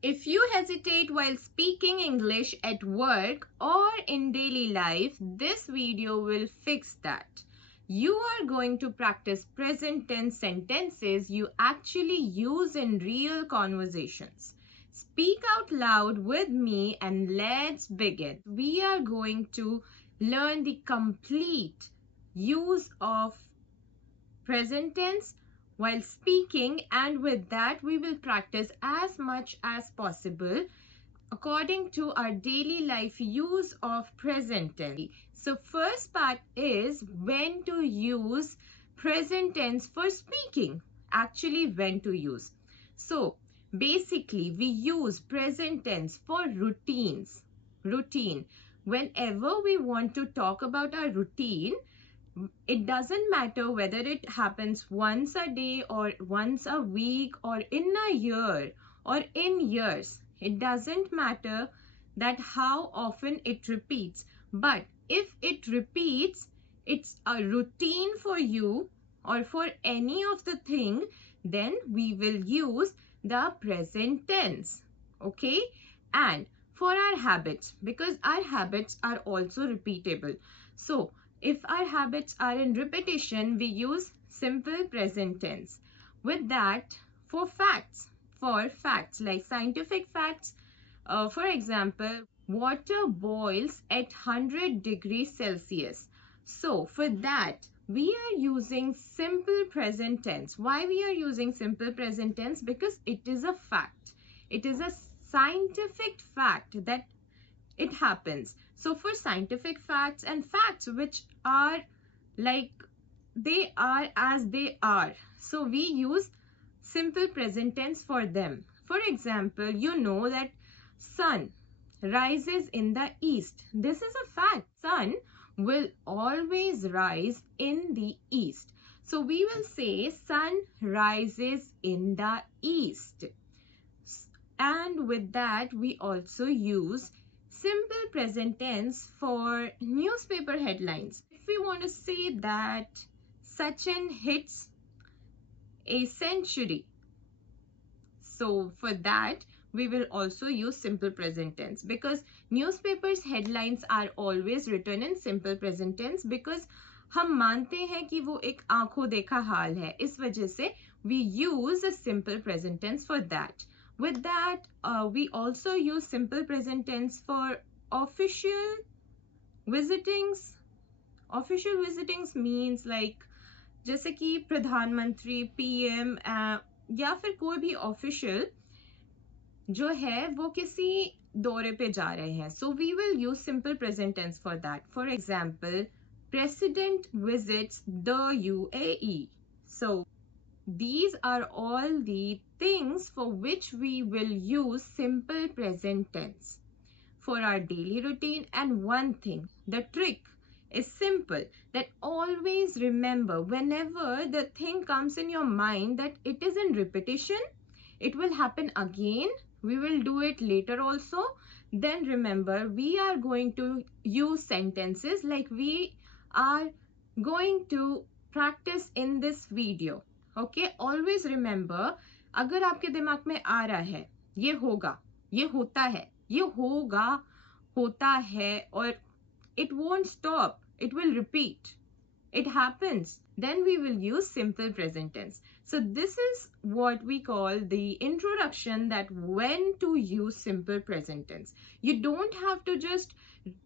If you hesitate while speaking English at work or in daily life, this video will fix that. You are going to practice present tense sentences you actually use in real conversations. Speak out loud with me and let's begin. We are going to learn the complete use of present tense while speaking, and with that we will practice as much as possible according to our daily life use of present tense. So first part is when to use present tense for speaking. Actually, when to use. So basically we use present tense for routines. Routine. Whenever we want to talk about our routine, it doesn't matter whether it happens once a day or once a week or in a year or in years. It doesn't matter that how often it repeats. But if it repeats, it's a routine for you or for any of the thing, then we will use the present tense. Okay? And for our habits, because our habits are also repeatable. So if our habits are in repetition, we use simple present tense. With that, for facts like scientific facts, for example, water boils at 100 degrees Celsius. So for that, we are using simple present tense. Why we are using simple present tense? Because it is a fact. It is a scientific fact that it happens. So for scientific facts and facts which are like they are as they are, so we use simple present tense for them. For example, you know that sun rises in the east. This is a fact. Sun will always rise in the east. So we will say sun rises in the east. And with that, we also use simple present tense for newspaper headlines. If we want to say that Sachin hits a century, so for that we will also use simple present tense, because newspapers headlines are always written in simple present tense, because हम मानते हैं कि वो एक आंखों देखा हाल है, इस वजह से we use a simple present tense for that. With that, we also use simple present tense for official visitings. Official visitings means like जैसे कि प्रधानमंत्री, PM या फिर कोई भी official जो है वो किसी दौरे पे जा रहे हैं. So we will use simple present tense for that. For example, President visits the UAE. So these are all the things for which we will use simple present tense for our daily routine. And one thing, the trick is simple, that always remember whenever the thing comes in your mind that it is in repetition, it will happen again, we will do it later also, then remember we are going to use sentences like we are going to practice in this video. Okay, always remember, अगर आपके दिमाग में आ रहा है ये होगा, ये होता है, ये होगा, होता है, और it won't stop, it will repeat, it happens, then we will use simple present tense. So this is what we call the introduction, that when to use simple present tense. You don't have to just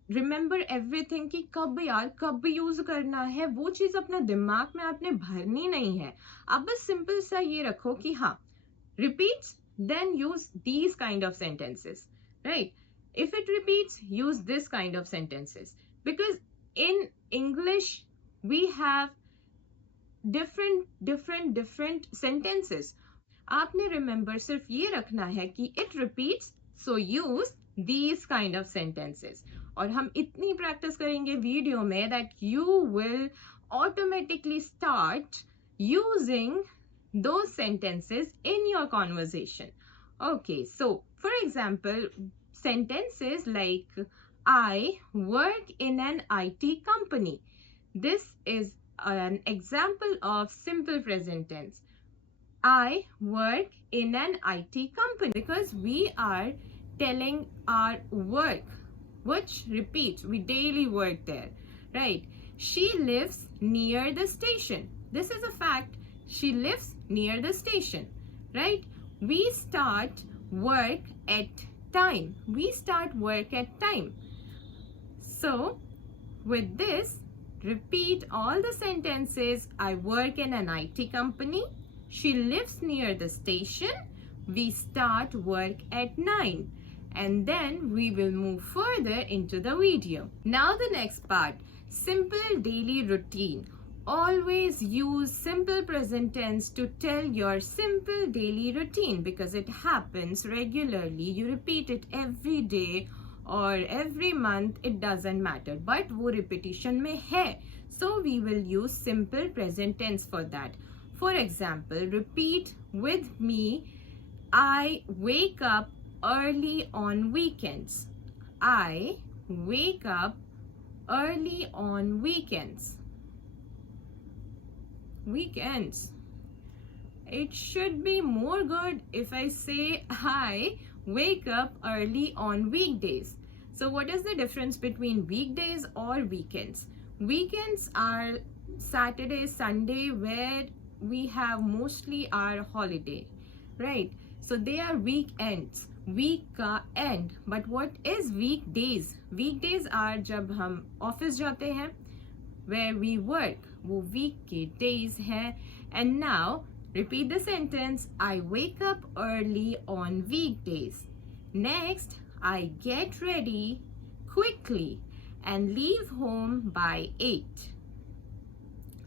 remember everything कि कब यार कब use करना है, वो चीज अपना दिमाग में आपने भरनी नहीं है. आप बस सिंपल सा ये रखो कि हाँ, repeats, then use these kind of sentences, right? If it repeats, use this kind of sentences, because in English we have different sentences. आपने remember सिर्फ ये रखना है कि it repeats, so use these kind of sentences. और हम इतनी practice करेंगे वीडियो में that you will automatically start using those sentences in your conversation. Okay, so for example, sentences like I work in an IT company. This is an example of simple present tense. I work in an IT company, because we are telling our work, which repeats, we daily work there, right? She lives near the station. This is a fact. She lives near the station, right? We start work at time. We start work at time. So with this, repeat all the sentences. I work in an IT company. She lives near the station. We start work at 9. And then we will move further into the video. Now the next part, simple daily routine. Always use simple present tense to tell your simple daily routine, because it happens regularly. You repeat it every day or every month, it doesn't matter, but वो repetition में है. So we will use simple present tense for that. For example, repeat with me, I wake up early on weekends. I wake up early on weekends. Weekends. It should be more good if I say I wake up early on weekdays. So what is the difference between weekdays or weekends? Weekends are Saturday, Sunday, where we have mostly our holiday, right? So they are weekends, week का end. But what is weekdays? Weekdays are जब हम office जाते हैं, where we work, वो week के days हैं. And now repeat the sentence, I wake up early on weekdays. Next, I get ready quickly and leave home by 8.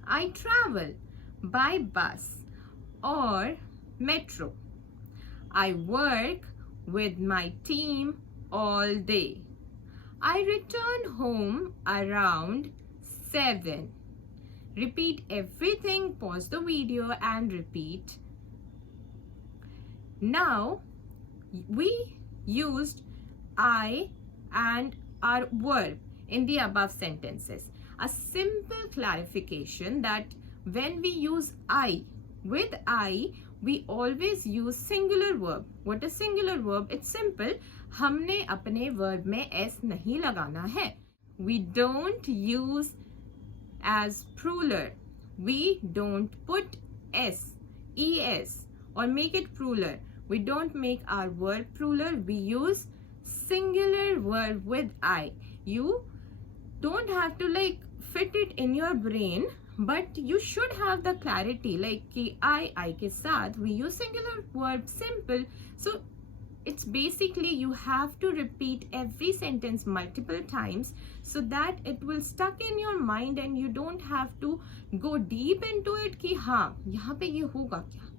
I travel by bus or metro. I work with my team all day. I return home around 7. Repeat everything, pause the video and repeat. Now, we used I and our verb in the above sentences. A simple clarification that when we use I, with I, we always use singular verb. What is singular verb? It's simple. हमने अपने verb में s नहीं लगाना है. We don't use as plural. We don't put s, es or make it plural. We don't make our word plural. We use singular verb with I. You don't have to like fit it in your brain, but you should have the clarity like कि I के साथ we use singular verb, simple. So it's basically you have to repeat every sentence multiple times so that it will stuck in your mind and you don't have to go deep into it कि हाँ यहाँ पे ये होगा क्या,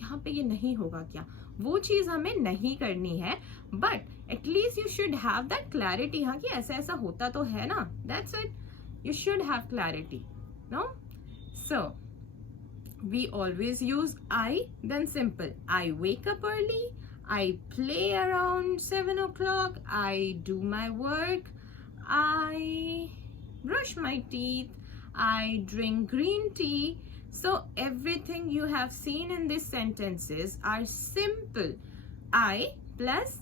यहाँ पे ये नहीं होगा क्या, वो चीज़ हमें नहीं करनी है. But at least you should have that clarity हाँ कि ऐसा ऐसा होता तो है ना. That's it. You should have clarity. No? So we always use I, then simple. I wake up early. I play around 7 o'clock. I do my work. I brush my teeth. I drink green tea. So everything you have seen in these sentences are simple. I plus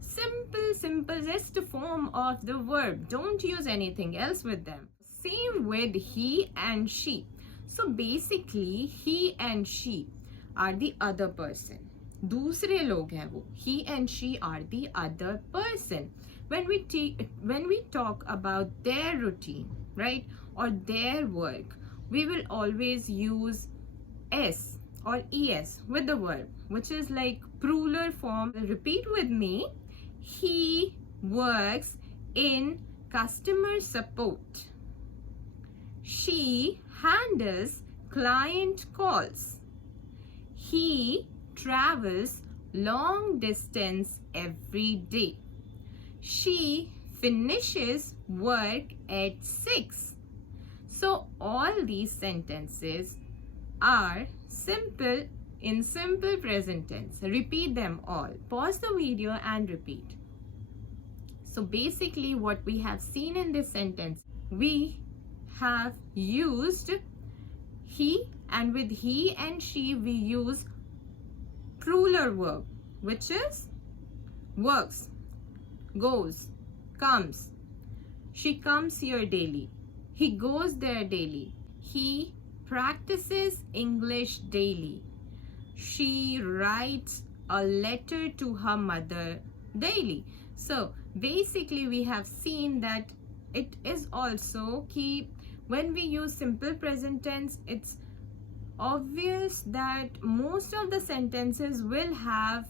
simple just form of the verb. Don't use anything else with them. Same with he and she. So basically he and she are the other person. दूसरे लोग हैं वो. He and she are the other person. When we talk about their routine, right, or their work, we will always use s or es with the verb, which is like plural form. Repeat with me. He works in customer support. She handles client calls. He travels long distance every day. She finishes work at 6. So all these sentences are simple in simple present tense. Repeat them all. Pause the video and repeat. So basically what we have seen in this sentence, we have used he, and with he and she we use Pruler verb, which is works, goes, comes. She comes here daily. He goes there daily. He practices English daily. She writes a letter to her mother daily. So basically we have seen that it is also key when we use simple present tense, it's obvious that most of the sentences will have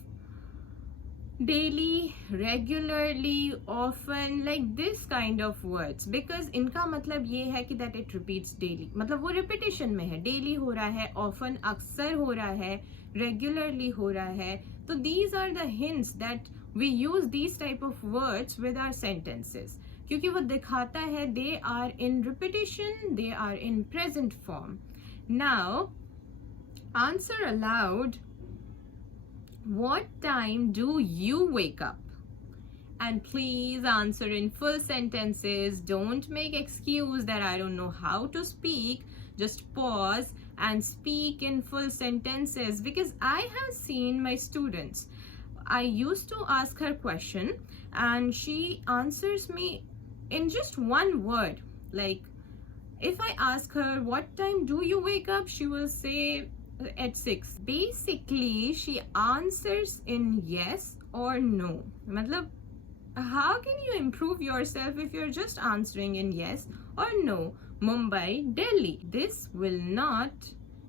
daily, regularly, often, like this kind of words, because इनका मतलब ये है कि that it repeats daily, मतलब वो repetition में है, daily हो रहा है, often अक्सर हो रहा है, regularly हो रहा है. So these are the hints that we use these type of words with our sentences, क्योंकि वो दिखाता है they are in repetition, they are in present form. Now answer aloud. What time do you wake up? And please answer in full sentences. Don't make excuse that I don't know how to speak. Just pause and speak in full sentences, because I have seen my students. I used to ask her question and she answers me in just one word. Like if I ask her what time do you wake up, she will say at 6. Basically she answers in yes or no. Matlab, how can you improve yourself if you're just answering in yes or no? Mumbai, Delhi. This will not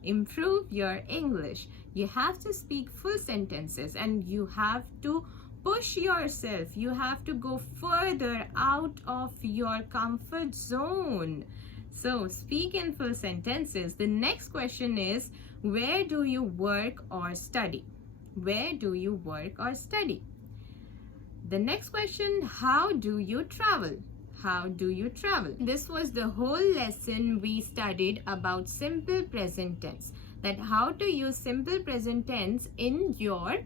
improve your English. You have to speak full sentences and you have to push yourself. You have to go further out of your comfort zone. So speak in full sentences. The next question is, where do you work or study? Where do you work or study? The next question, how do you travel? How do you travel? This was the whole lesson we studied about simple present tense. That how to use simple present tense in your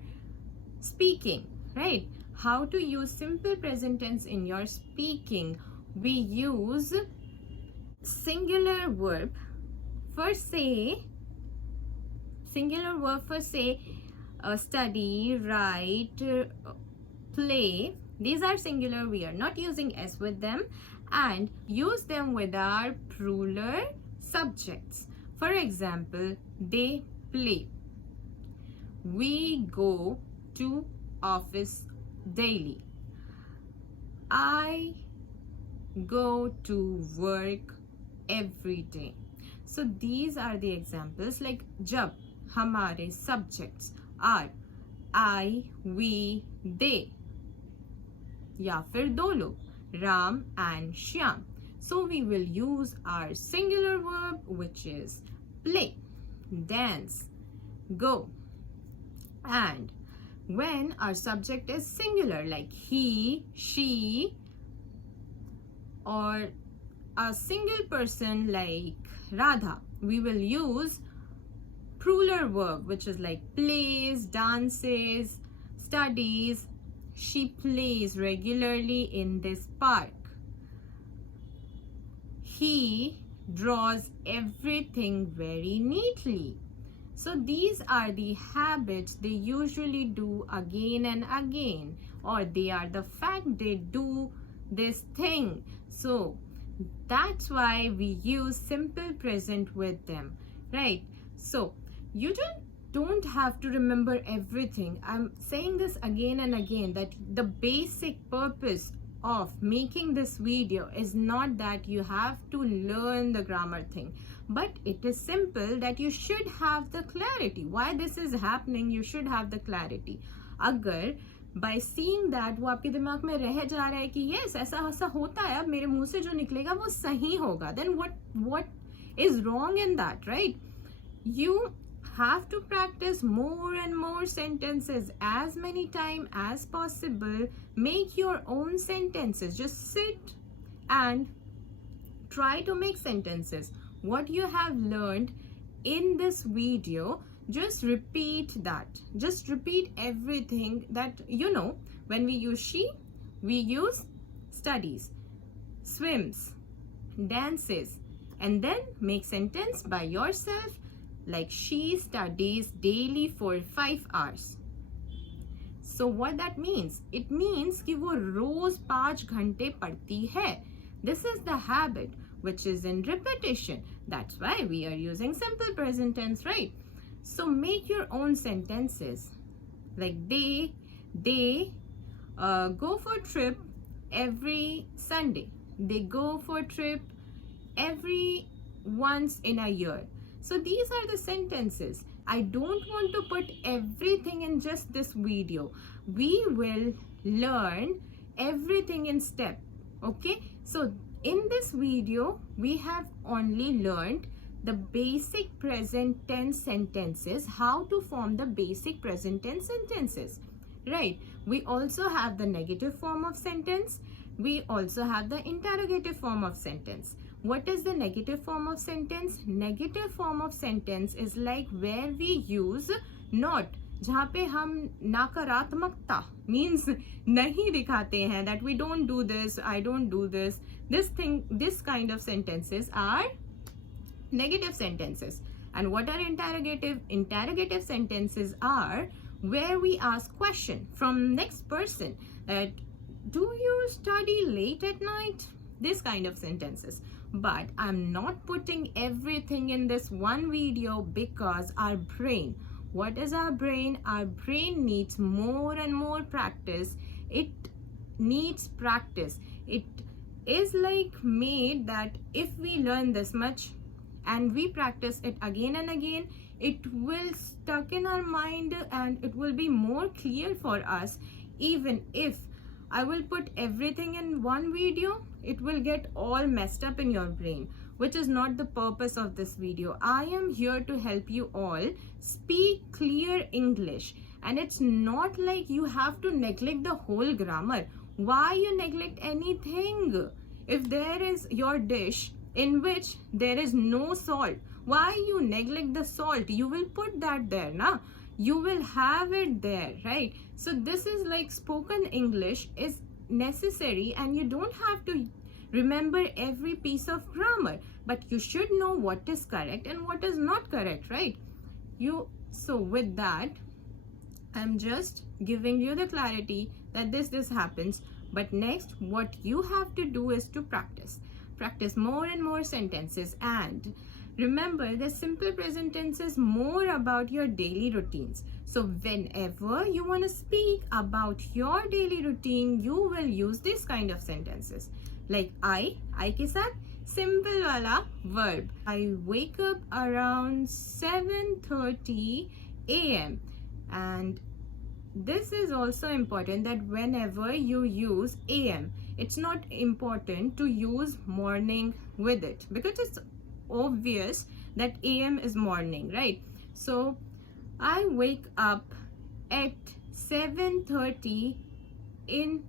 speaking, right? How to use simple present tense in your speaking. We use singular verb for say, study, write, play. These are singular. We are not using s with them, and use them with our plural subjects. For example, they play. We go to office daily. I go to work every day. So these are the examples. Like जब हमारे subjects are I, we, they, या फिर दो लोग, Ram and Shyam. So we will use our singular verb, which is play, dance, go. And when our subject is singular, like he, she, or a single person like Radha, we will use plural verb, which is like plays, dances, studies. She plays regularly in this park. He draws everything very neatly. So these are the habits they usually do again and again, or they are the fact they do this thing. So that's why we use simple present with them, right? So you don't have to remember everything. I'm saying this again and again, that the basic purpose of making this video is not that you have to learn the grammar thing, but it is simple that you should have the clarity. Why this is happening, you should have the clarity. अगर by seeing that वो आपके दिमाग में रह जा रहा है कि yes ऐसा ऐसा होता है, अब मेरे मुंह से जो निकलेगा वो सही होगा, then what is wrong in that, right? You have to practice more and more sentences as many times as possible. Make your own sentences. Just sit and try to make sentences. What you have learned in this video, just repeat that. Just repeat everything that you know. When we use she, we use studies, swims, dances, and then make sentence by yourself. like she studies daily for 5 hours. So what that means? It means कि वो रोज 5 घंटे पढ़ती है. This is the habit which is in repetition. That's why we are using simple present tense, right? So make your own sentences. Like they go for trip every Sunday. They go for trip every once in a year. So these are the sentences. I don't want to put everything in just this video. We will learn everything in step. Okay, so in this video we have only learned the basic present tense sentences, how to form the basic present tense sentences, right? We also have the negative form of sentence. We also have the interrogative form of sentence. What is the negative form of sentence? Negative form of sentence is like where we use not, जहाँ पे हम नकारात्मकता means नहीं दिखाते हैं, that we don't do this, I don't do this, this kind of sentences are negative sentences. And what are interrogative? Interrogative sentences are where we ask question from next person that do you study late at night? This kind of sentences. But I'm not putting everything in this one video because our brain, what is our brain? Our brain needs more and more practice. It needs practice. It is like made that if we learn this much and we practice it again and again, it will stuck in our mind and it will be more clear for us. Even if I will put everything in one video, it will get all messed up in your brain, which is not the purpose of this video. I am here to help you all speak clear English, and it's not like you have to neglect the whole grammar. Why you neglect anything? If there is your dish in which there is no salt, why you neglect the salt? You will put that there, na? You will have it there, right? So this is like spoken English is necessary, and you don't have to remember every piece of grammar, but you should know what is correct and what is not correct, right? So with that, I'm just giving you the clarity that this happens. But next, what you have to do is to practice more and more sentences. And remember, the simple present tense is more about your daily routines. So whenever you want to speak about your daily routine, you will use this kind of sentences. Like I के साथ simple वाला verb. I wake up around 7:30 a.m. And this is also important that whenever you use am, it's not important to use morning with it, because it's obvious that am is morning, right? So I wake up at 7:30 in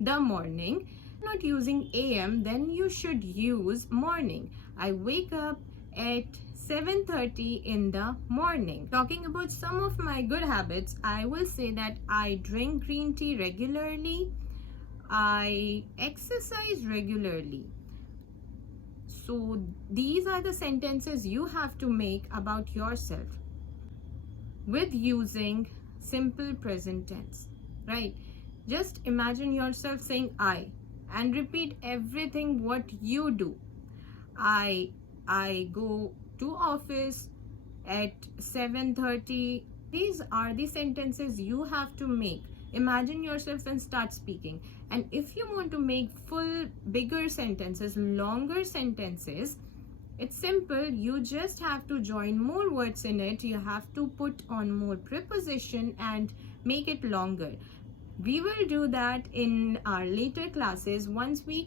the morning. Not using am, then you should use morning. I wake up at 7:30 in the morning. Talking about some of my good habits, I will say that I drink green tea regularly. I exercise regularly. So these are the sentences you have to make about yourself with using simple present tense, right? Just imagine yourself saying I and repeat everything what you do. I go to office at 7:30. These are the sentences you have to make. Imagine yourself and start speaking. And if you want to make full bigger sentences, longer sentences, it's simple. You just have to join more words in it. You have to put on more preposition and make it longer. We will do that in our later classes. Once we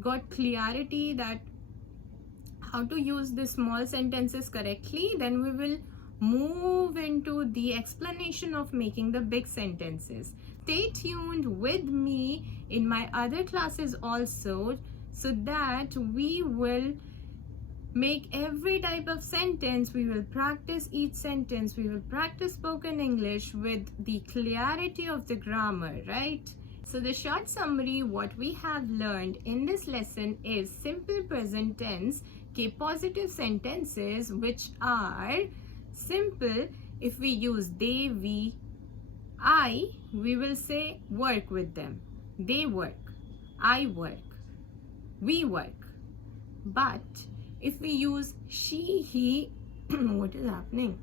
got clarity that how to use the small sentences correctly, then we will move into the explanation of making the big sentences. Stay tuned with me in my other classes also, so that we will make every type of sentence. We will practice each sentence. We will practice spoken English with the clarity of the grammar, right? So the short summary, what we have learned in this lesson is simple present tense के positive sentences, which are Simple, if we use they, we, I, we will say work with them. They work, I work, we work. But if we use she, he, what is happening?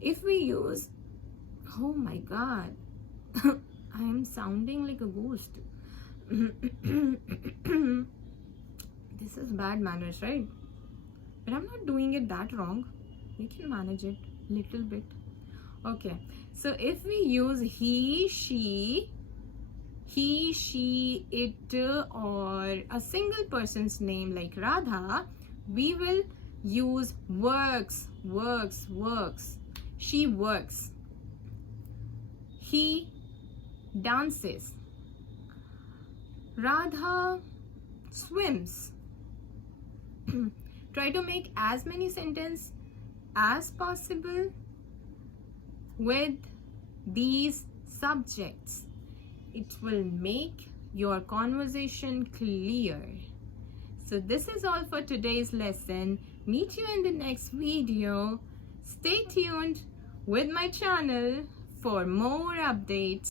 If we use, oh my god, I am sounding like a ghost. This is bad manners, right? But I'm not doing it that wrong. You can manage it little bit. Okay, so if we use he, she, it, or a single person's name like Radha, we will use works. She works. He dances. Radha swims. Try to make as many sentences as possible with these subjects. It will make your conversation clear. So this is all for today's lesson. Meet you in the next video. Stay tuned with my channel for more updates.